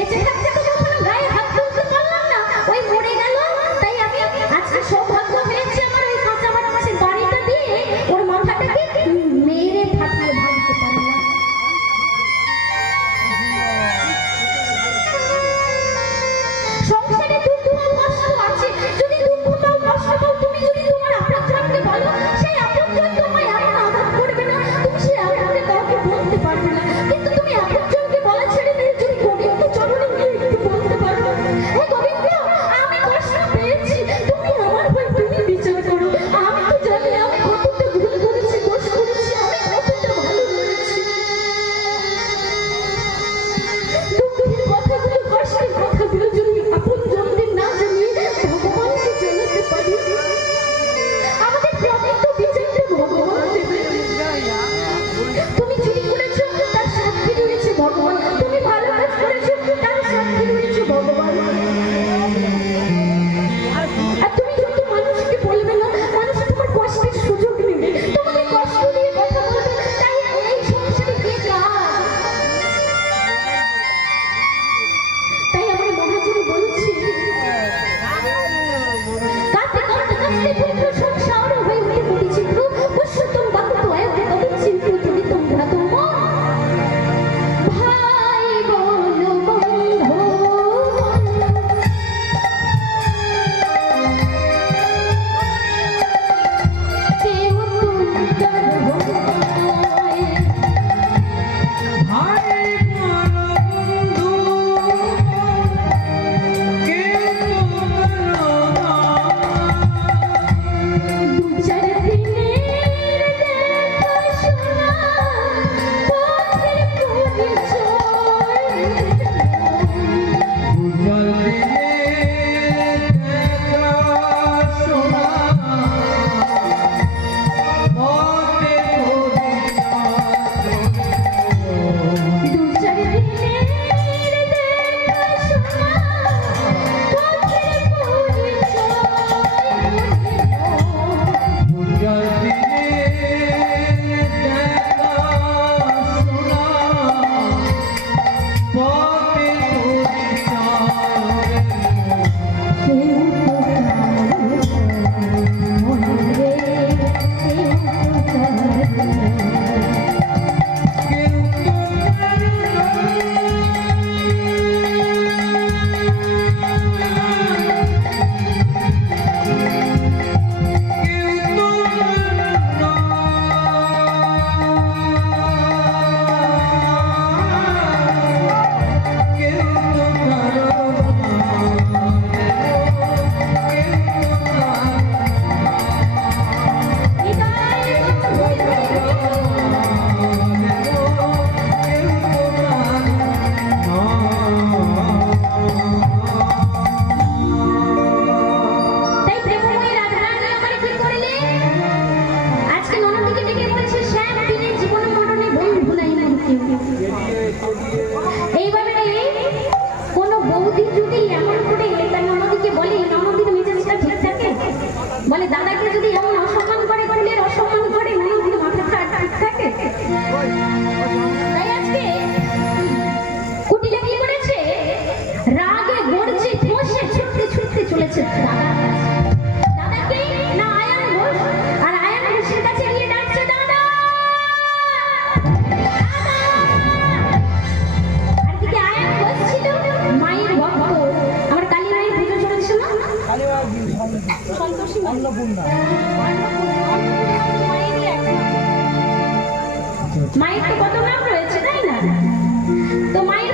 বেঁচে থাকতে তো কখনো গায়ে হাত তুলতে পারলাম না, ওই মরে গেল। তাই আমি আজকে সৌভাগ্য হয়েছে আমার ওই কাঁচা বাচ্চার বাড়িটা দিয়ে ওর মাথাটাকে মেরে ফাটিয়ে ভাঙতে পারলাম। সংসারে দুঃখ কষ্ট আছে, যদি দুঃখটাও কষ্টটাও তুমি যদি তোমার আপনজনকে বলো, সেই আপনজন তোমায় এমন আঘাত করবে না, তুমি সেই আঘাতকে কাউকে বলতে পারবে না। কিন্তু তুমি আপনজনকে বলা ছেড়ে দিয়ে যদি গোবিন্দ চরণে গিয়ে একটু বলতে পারো, হে গোবিন্দ আমি কষ্ট পেয়েছি, তুমি আমার হয়ে তুমি বিচার করো। আমি তো জানি আমি কতটা ভুল করেছি, দোষ করেছি, আমি কতটা ভালো করেছি। দুঃখের কথাগুলো কষ্টের কথাগুলো যদি আপনজনদের না জানিয়ে ভগবানকে জানাতে পারি, আমাদের প্রকৃত বিচারটা ভগবান দেবে। তুমি চুরি করেছো তার সাক্ষী রয়েছে ভগবান, তুমি ভালো কাজ করেছো তার সাক্ষী রয়েছে ভগবান। আর তুমি যত মানুষকে বলবে না, মানুষ তোমার কষ্টের সুযোগ নেবে, তোমাকে কষ্ট দিয়ে কথা বলবে। তাই এই সংসারে কে কার? তাই আমরা মহাজন বলছি, কাঁদতে কাঁদতে কাঁদতে পুত্র সংসার হয়ে উঠে পড়েছি প্রভু পুরুষোত্তম বাক্য আয়তে কবি চিন্তু যদি তোমরা তোমার ভাই বোন বন্ধু কেউ তুলতার হয় ভাই বোন বন্ধু কেউ দু চার দিনের দেখাশোনা পথের পরিচয় উজ্জ্বল দিনের দেখাশোনা পথে দু চার দিনের দেখাশোনা পথের পরিচয় উজ্জ্বল দিনের দেখাশোনা পথে কেউ তো মনে রে, কেউ তো তাই প্রেমময়ী রাধারানী আমার কি করলে? আজকে ননদকে ডেকে বলছে শ্যাম দিনের জীবন মরণে বন্ধু নাই মূর্তি। এইভাবে কোনো বৌদি যদি এমন করে তার ননদকে বলে, ননদির মেজাজটা ঠিক থাকে? বলে দাদাকে যদি এমন অসম্মান করে, কুলের অসম্মান করে, ননদির মাথাটা ঠিক থাকে? তাই আজকে কুটিলা কি করেছে? রাগে গর্জে বসে ছুটতে ছুটতে চলেছে দাদার কাছে। দাদাকে না আয়ান ঘোষ, আর আয়ান ঘোষের কাছে গিয়ে ডাকছে দাদা দাদা। আর দিকে আয়ান ঘোষ ছিল মায়ের ভক্ত, আমার কালী মায়ের পুজো চলছে না, সন্তোষী অন্নপূর্ণা মায়ের তো কত নাম রয়েছে তাই না? তো মায়ের